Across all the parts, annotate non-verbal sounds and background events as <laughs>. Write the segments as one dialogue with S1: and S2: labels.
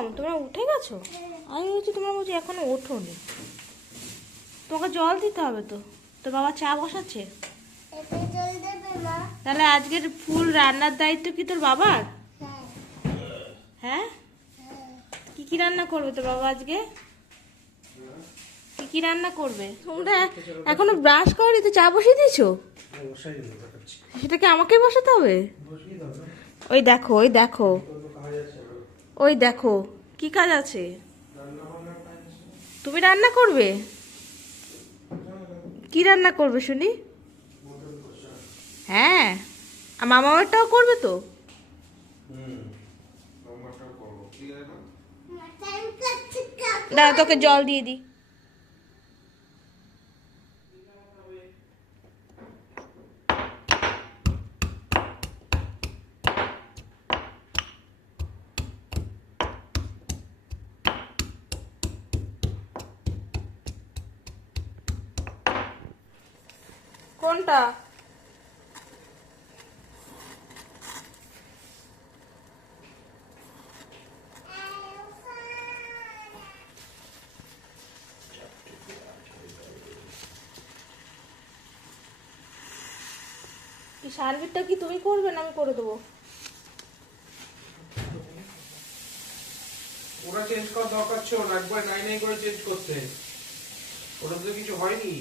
S1: একদম তোমরা উঠে গেছো? আমি বলছি তোমরা বলছি এখনও ওঠোনি। তোমাকে জল দিতে হবে তো? তো বাবা চা বসাচ্ছে?
S2: এতে জল দেবে মা।
S1: তাহলে আজকের ফুল রান্নার দায়িত্ব কি তোর বাবার?
S2: হ্যাঁ।
S1: হ্যাঁ। কি কি রান্না করবে তোর বাবা আজকে? কি কি রান্না করবে? তোমরা এখনও ব্রাশ করনি তো চা বসিয়ে দিয়েছ? সেটাকে আমাকে বসাতে হবে?
S3: বসিয়ে দাও না।
S1: ওই দেখো ওই দেখো
S3: তোর তো কাজ আছে আরও।
S1: ওই দেখো কি কাজ আছে। তুমি রান্না করবে কি রান্না করবে শুনি হ্যাঁ আর মামাটাও করবে তো
S3: হুম। রান্নাটাও করব। কি রান্না?
S2: মাটন কাচ্চা
S1: দাঁড়া তোকে জল দিয়ে দিই কোনটা? কি সার্ভিসটা কি তুমি করবে না আমি করে দেবো?
S3: ওরা চেঞ্জ করার দরকার ছিল একবার নাই নাই করে চেঞ্জ করতে ওটা তো কিছু হয়নি।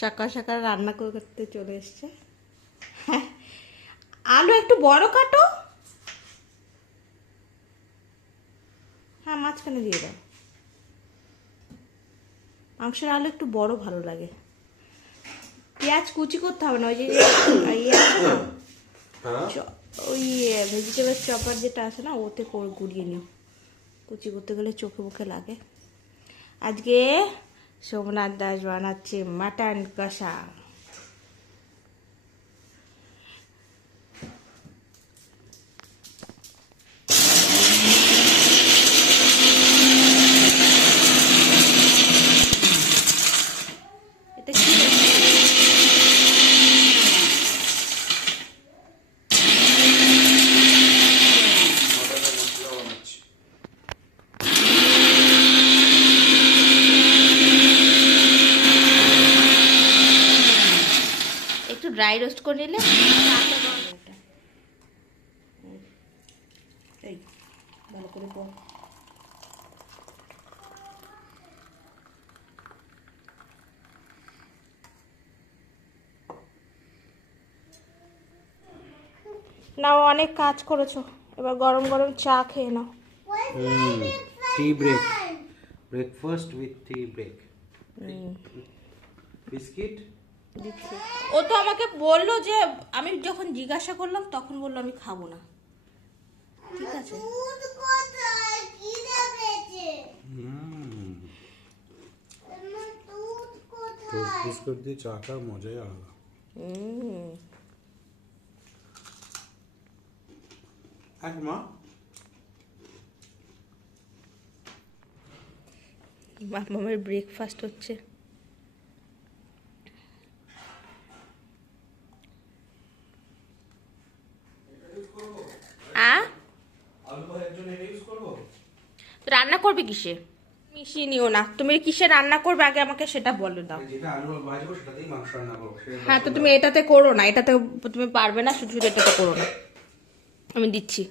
S1: সকাল সকাল রান্না করতে চলে এসছে। হ্যাঁ। আলু একটু বড় কাটো। হ্যাঁ মাঝখানে দিয়ে দাও। মাংসের আলু একটু বড় ভালো লাগে। পেঁয়াজ কুচি করতে হবে না ওই যে ইয়ে
S3: হ্যাঁ।
S1: ওই ভেজিটেবল চপার যেটা আছে না ওতে গুড়িয়ে নিও। কুচি করতে গেলে চোখে মুখে লাগে। আজকে সোমনাথ দাস বানাচ্ছে মাটন কষা এটা কি
S3: মটনের মশলা বানাচ্ছি
S1: একটু ড্রাই রোস্ট করে নিলে এই ভালো করে পর। নাও অনেক কাজ করেছ। এবার গরম গরম চা খেয়ে নাও।
S3: Tea break breakfast with tea break biscuit
S1: ও তো আমাকে বলল যে আমি যখন জিজ্ঞাসা করলাম তখন বলল আমি খাব না। ঠিক আছে।
S2: দুধ কোথায়? খিদে পেয়েছে। আমার দুধ কোথায়?
S3: বিস্কুট দিয়ে চা খাওয়ার মজাই আলাদা।
S1: হুম।
S3: এক মা।
S1: মামার ব্রেকফাস্ট হচ্ছে আ
S3: আলু ভাজার জন্য এটা ইউজ করব
S1: তো রান্না করবে কিসে? মিশিয়ে নিও না। তুমি কিসে রান্না করবে আগে আমাকে সেটা বলে দাও।
S3: যেটা আলু ভাজবো সেটাতেই মাংস রান্না করব সেটা
S1: হ্যাঁ তো তুমি এটাতে করো না এটাতে তুমি পারবে না শুধু শুধু এটাতে করো না। আমি দিচ্ছি।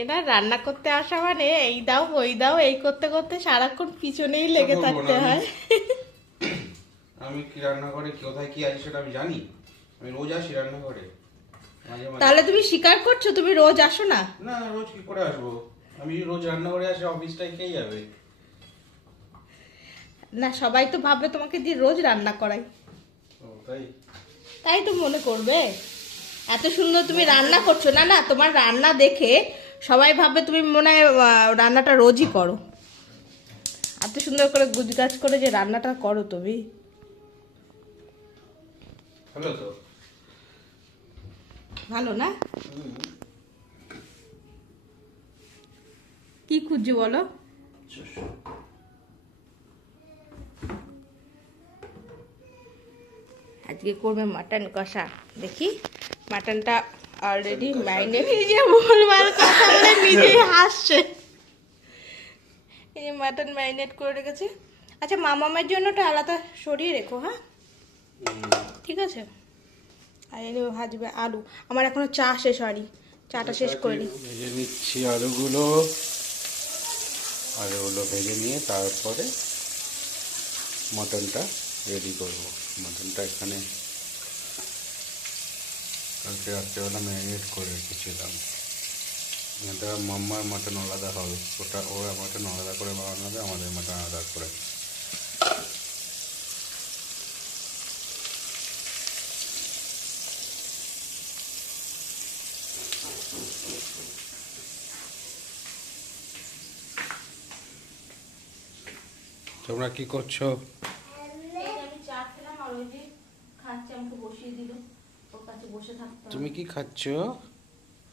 S1: এটা রান্না করতে আসা মানে এই দাও ওই দাও এই করতে করতে সারাক্ষণ পিছনেই লেগে থাকতে হয়।
S3: আমি কি রান্না করে কোথায় কি আছে সেটা আমি জানি। আমি রোজ আসি রান্না করে।
S1: তাহলে তুমি স্বীকার করছ তুমি রোজ আসো না
S3: না রোজ কি করে আসব? আমি রোজ রান্না করে আসি অফিসটাই খেয়ে যাবে?
S1: না সবাই তো ভাববে তোমাকে দিয়ে রোজ রান্না করাই।
S3: তাই?
S1: তাই তো মনে করবে। এত সুন্দর তুমি রান্না করছ। না না তোমার রান্না দেখে সবাই ভাববে তুমি মনে হয় রান্নাটা রোজই করো। এত সুন্দর করে গুজগাছ করে যে রান্নাটা করো তুমি।
S3: ভালো
S1: না? কি খুঁজছো বলো? আজকে করবে মাটন কষা। দেখি মাটনটা অলরেডি ম্যারিনেট নিজে ভুলবার কথা বলে নিজেই হাসছে। এই মাটন ম্যারিনেট করে রেখেছি। আচ্ছা মামামের জন্য ওটা আলাদা সরিয়ে রেখো হ্যাঁ? ঠিক আছে? আর এনে ভাজবে আলু। আমার এখনও চা শেষ হয়নি। চাটা শেষ করে
S3: নিচ্ছি আলুগুলো। আলুগুলো ভেজে নিয়ে তারপরে মটনটা রেডি করব। মটনটা এখানে কালকে রাত্রেবেলা ম্যারিনেট করে রেখেছিলাম। এটা মাম্মার মটন আলাদা হবে। ওটা ওরা মটন আলাদা করে বানানো হবে আমাদের মটন আলাদা করে তোমরা কি করছ
S1: আমি চা খেলাম আর ওই যে খাচ্ছে আমাকে বসিয়ে দিল ওর কাছে বসে থাকতে হবে।
S3: তুমি কি খাচ্ছ?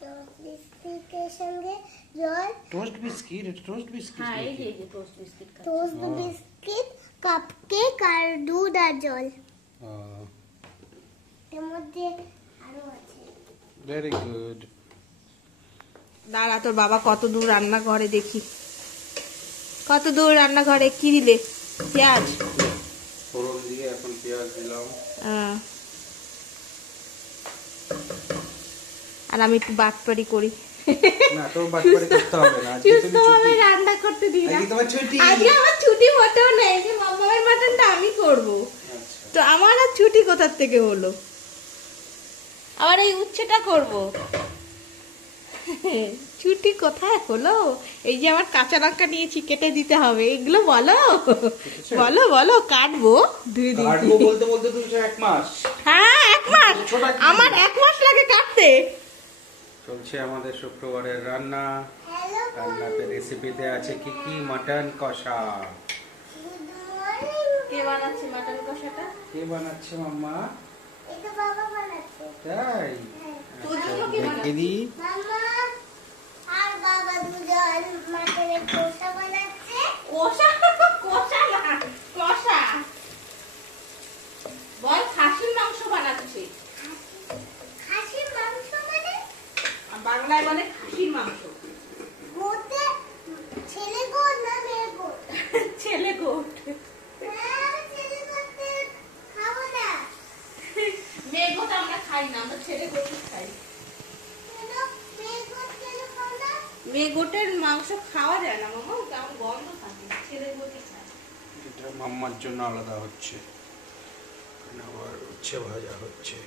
S2: তো বিস্কিটের সঙ্গে জল
S3: টোস্ট বিস্কিট টোস্ট বিস্কিট
S1: হ্যাঁ এই যে এই যে টোস্ট বিস্কিট খাচ্ছে।
S2: টোস্ট বিস্কিট কাপকেক আর দুধ আর জল। এর মধ্যে আরও আছে।
S3: ভেরি গুড
S1: দাঁড়া তোর বাবা কত দূর রান্নাঘরে দেখি। কত দূর রান্নাঘরে? কি দিলে? পেঁয়াজ?
S3: ফোড়ন দিয়ে এখন পেঁয়াজ দিলাম।
S1: আর আমি একটু বাটপারি করি।
S3: না তো বাটপারি করতে হবে না। আজকে তুমি ছুটি।
S1: রান্না করতে দিই না।
S3: আজকে তোমার ছুটি।
S1: আজকে আমার ছুটি মোটেও নেই। যে মামামের মাটনটা আমি করব।
S3: আচ্ছা।
S1: তো আমার আর ছুটি কোথার থেকে হলো? আবার এই উচ্ছেটা করব। ছুটি কোথায় হলো? এই যে আমার কাঁচা লঙ্কা নিয়েছি কেটে দিতে হবে। এগুলো বলো। বলো বলো কাটবো দুই দিন।
S3: কাটবো বলতে বলতে তুমি এক মাস।
S1: হ্যাঁ এক মাস। আমার এক মাস লাগে কাটতে।
S3: চলছে আমাদের শুক্রবারের রান্না। রান্নাতে রেসিপিতে আছে কি কি? মাটন কষা।
S1: কে বানাচ্ছে মাটন কষাটা?
S3: কে বানাচ্ছে মাম্মা?
S2: এটা বাবা বানাচ্ছে।
S3: তাই? দেখে দিই।
S2: মামা আর বাবা দুজন মাছের কষা বানাচ্ছে।
S1: কষা কষা না কষা বল খাসির মাংস বানাচ্ছে।
S2: খাসির মাংস মানে?
S1: বাংলায় বলে খাসির মাংস।
S2: গোতে ছেলে গোট না মেয়ে গোট?
S1: ছেলে গোট।
S2: হ্যাঁ,
S1: মেয়ে গোট আমরা খাই না আমরা ছেলে গোট খাই
S2: কেন মেয়ে গোট কেন খাও না
S1: মেয়ে গোটের মাংস খাওয়া যায় না মামা কেমন গন্ধ থাকে ছেলে গোটই খায়
S3: এটা মাম্মার জন্য আলাদা হচ্ছে। আবার উচ্ছে ভাজা হচ্ছে।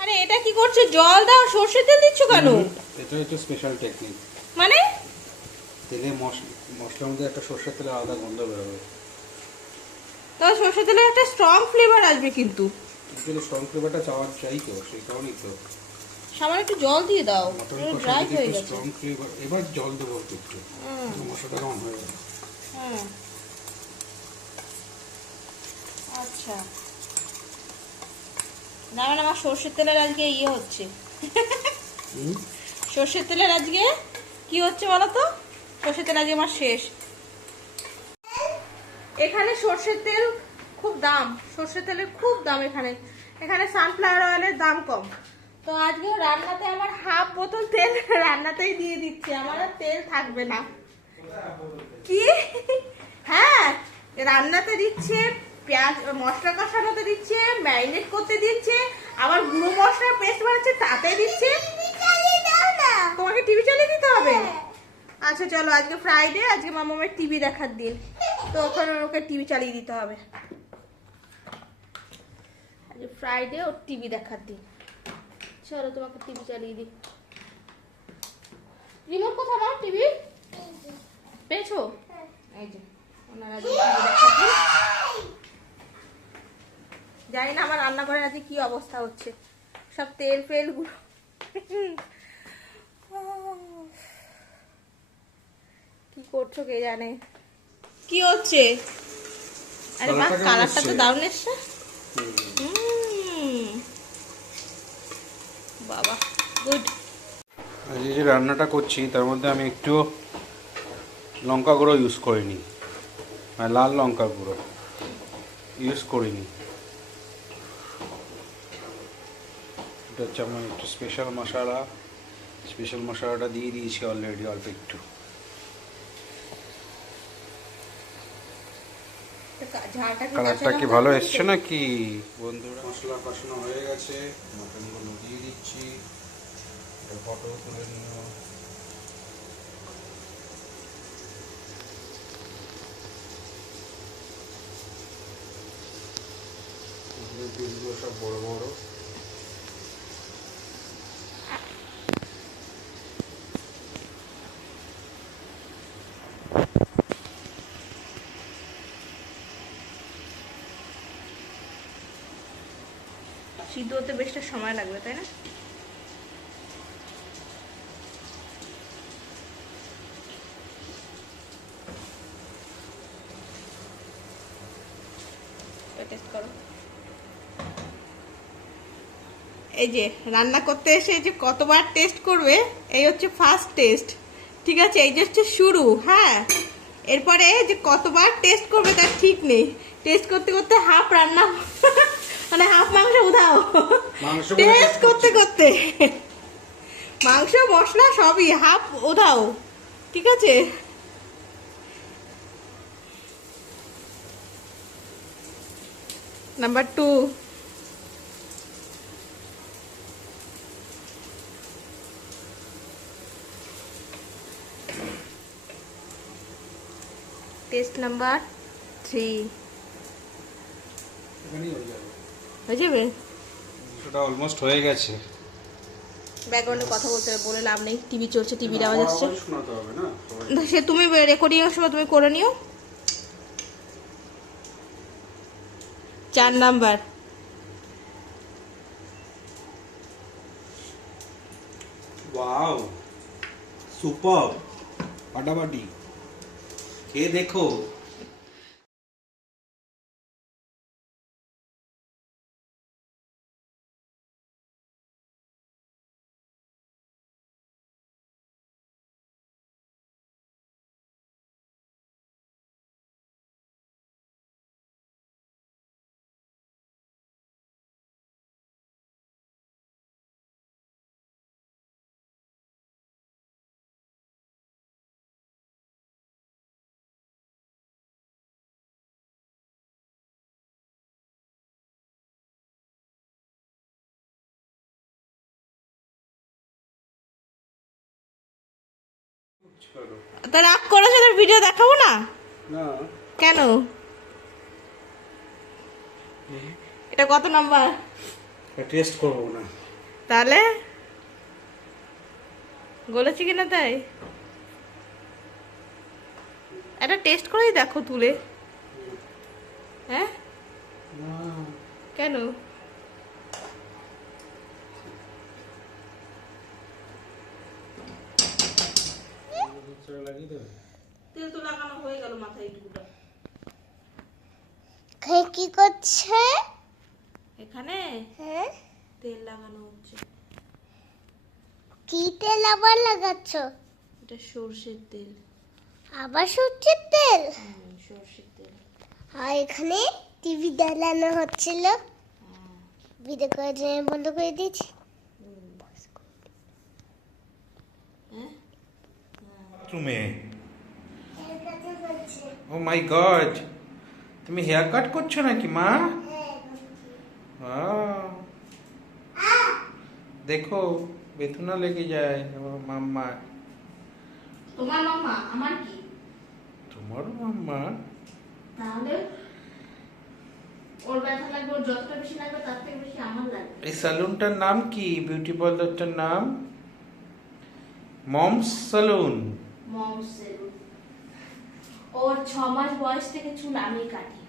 S1: আরে এটা কি করছ? জল দাও সর্ষে তেল দিচ্ছ কেন?
S3: এটা একটু স্পেশাল টেকনিক
S1: মানে?
S3: তেলে মশলা মশলার মধ্যে একটা সর্ষের তেলের আলাদা গন্ধ বেরোবে।
S1: তবে সর্ষে তেলের একটা স্ট্রং ফ্লেভার আসবে কিন্তু।
S3: ফ্লেভারটা চাওয়ার চাই তো সেই কারণেই তো।
S1: সামান্য একটু জল দিয়ে দাও।
S3: মটন
S1: ড্রাই হয়ে গেছে।
S3: স্ট্রং ফ্লেভার এবার জল দেবো একটু মশলাটা কেমন হয়ে
S1: হুম। আচ্ছা। না মানে আমার সর্ষের তেলের আজকে ইয়ে হচ্ছে। সর্ষের তেলের আজকে কি হচ্ছে বলো তো? সর্ষের তেল আজকে আমার শেষ। এখানে সর্ষের তেল খুব দাম, সর্ষের তেলের খুব দাম এখানে। এখানে সানফ্লাওয়ার অয়েলের দাম কম। তো আজকে রান্নাতে আমার হাফ বোতল তেল <laughs> রান্নাতেই দিয়ে দিচ্ছি আমার আর তেল থাকবে না। কি? হ্যাঁ রান্নাতে দিচ্ছে, পেঁয়াজ, মশলা কষানোতে দিচ্ছে ম্যারিনেট করতে দিচ্ছে, আবার গুঁড়ো মশলার পেস্ট বানাচ্ছে তাতে দিচ্ছে। তোমাকে টিভি চালিয়ে দিতে হবে? আচ্ছা চলো, আজকে ফ্রাইডে আজকে মামামের টিভি দেখার দিন। তো ওখানে ওকে টিভি চালিয়ে দিতে হবে। ফ্রাইডে ওর টিভি দেখার দিন। চলো তোমাকে টিভি চালিয়ে দিই। রিমোট কোথায় আমার টিভি পেয়েছ? এই যে ওনারা। জানি না আমার রান্নাঘরে আজকে কি অবস্থা হচ্ছে। সব তেল ফেলগুলো। কি করছ কে জানে? কি হচ্ছে? আরে বাহ
S3: কালারটা
S1: তো? দারুণ এসছে। হুম। বাবা গুড
S3: এই যে রান্নাটা করছি, তার মধ্যে আমি একটু লঙ্কা গুঁড়ো ইউজ করিনি মানে লাল লঙ্কা গুঁড়ো ইউজ করিনি। এটা হচ্ছে আমার একটু স্পেশাল মশলা। স্পেশাল মশলাটা দিয়ে দিয়েছি অলরেডি অল্প একটু
S1: ঝালটা কি
S3: কালারটা কি ভালো? এসছে নাকি বন্ধুরা, মশলা কষানো হয়ে গেছে, মটনগুলো দিয়ে দিচ্ছি ফটো তুলে নিও পিসগুলো সব বড় বড়
S1: সিদ্ধ হতে বেশটা সময় লাগবে, তাই না? এই যে রান্না করতে এসে যে কতবার টেস্ট করবে, এই হচ্ছে ফার্স্ট টেস্ট ঠিক আছে? এই যে হচ্ছে শুরু হ্যাঁ? এরপরে যে কতবার টেস্ট করবে তার ঠিক নেই। টেস্ট করতে করতে হাফ রান্না মানে হাফ মাংস উধাও
S3: মাংস
S1: টেস্ট <laughs> করতে করতে। মাংস মশলা সবই হাফ উধাও ঠিক আছে? Number two test number three
S3: হয়ে যাবে?
S1: যাবে
S3: অলমোস্ট হয়ে গেছে।
S1: ব্যাকগ্রাউন্ডে কথা বলতে বলে লাভ নেই। টিভি চলছে টিভির আওয়াজ আসছে
S3: আওয়াজ হবে না
S1: সে তুমি রেকর্ডিং এর সময় তুমি করে নিও। চার নাম্বার।
S3: ওয়াও সুপার ফাটাফাটি খেয়ে দেখো।
S1: তা রাগ করেছ তোর ভিডিও দেখাবো না? কেন? এটা কত নাম্বার
S3: টেস্ট করব না।
S1: তাহলে? গলেছি কিনা তাই? এটা টেস্ট করেই দেখো তুলে। হ্যাঁ? কেন?
S3: লাগিয়ে দেবে?
S1: তেল তো লাগানো হয়ে গেল মাথায়
S2: কি করছে?
S1: এখানে?
S2: হ্যাঁ?
S1: তেল লাগানো হচ্ছে।
S2: কি তেল আবার লাগাচ্ছ?
S1: এটা সর্ষের তেল।
S2: আবার সূর্যের তেল?
S1: সর্ষের তেল।
S2: আর এখানে টিভি জ্বালানো হচ্ছিল। ভিডিও জন্য বন্ধ করে দিয়েছি।
S3: বাথরুমে ও মাই গড তুমি হেয়ার কাট করছ নাকি মা? আহ। দেখো বেথুনা লেগে যায় মাম্মা।
S1: তোমার মামা আমার কি?
S3: তোমার মাম্মা?
S1: তাহলে ওর ব্যথা লাগবে ওর যতটা বেশি লাগবে তার থেকে বেশি আমার লাগবে।
S3: এই স্যালুনটার নাম কি? বিউটি পার্লারটার নাম? মমস স্যালুন
S1: মম সেলুন ওর ছ মাস বয়স থেকে চুল আমি কাটি।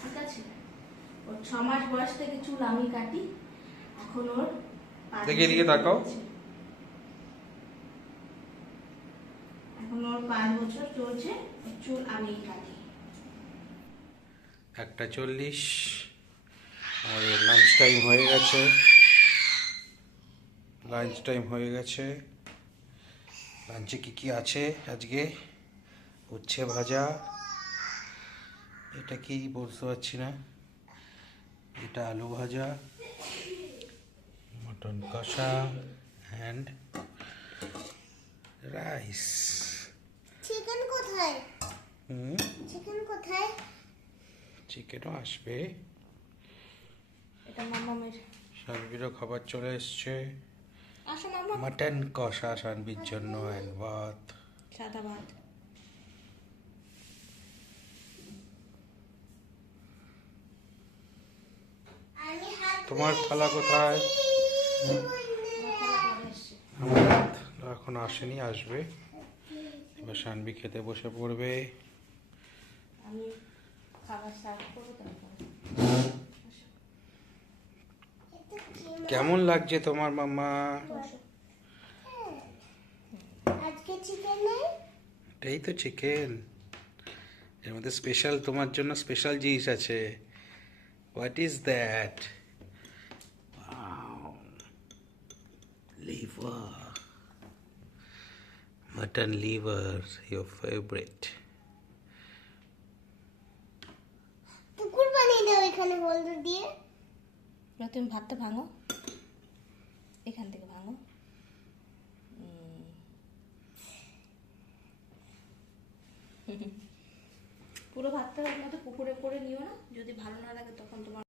S1: ঠিক আছে? ওর ছ মাস বয়স থেকে চুল আমি কাটি। এখন ওর
S3: দেখি এদিকে তাকাও।
S1: এখন ওর পাঁচ বছর চলছে চুল আমি কাটি।
S3: একটা চল্লিশ। আমাদের লাঞ্চ টাইম হয়ে গেছে। লাঞ্চ টাইম হয়ে গেছে। লাঞ্চে কি কি আছে আজকে? উচ্ছে ভাজা। এটা কি বলতে পারছি না। এটা আলু ভাজা। মটন কষা অ্যান্ড রাইস
S2: চিকেন কোথায়?
S3: হুম?
S2: চিকেন কোথায়?
S3: চিকেনও আসবে।
S1: এটা মামামের।
S3: সানবিরও খাবার চলে এসছে।
S1: আসো মামা।
S3: মাটন কষা সানবির জন্য অ্যান্ড ভাত
S1: সাদা ভাত।
S3: তোমার থালা কোথায়? এখন আসেনি আসবে। এবার সানবি খেতে বসে পড়বে।
S1: আমি খাবার সার্ভ করব তারপরে
S3: কেমন লাগছে তোমার মামা
S2: আজকে চিকেন নেই?
S3: এটাই তো চিকেন এর মধ্যে স্পেশাল তোমার জন্য স্পেশাল জিনিস আছে। What is that liver mutton liver your favourite
S2: পুকুর বানিয়ে দাও এখানে হলুদ দিয়ে।
S1: এবার তুমি ভাতটা ভাঙো। এখান থেকে ভাঙো। পুরো ভাতটা মতো পুকুরে করে নিও না। যদি ভালো না লাগে তখন তোমার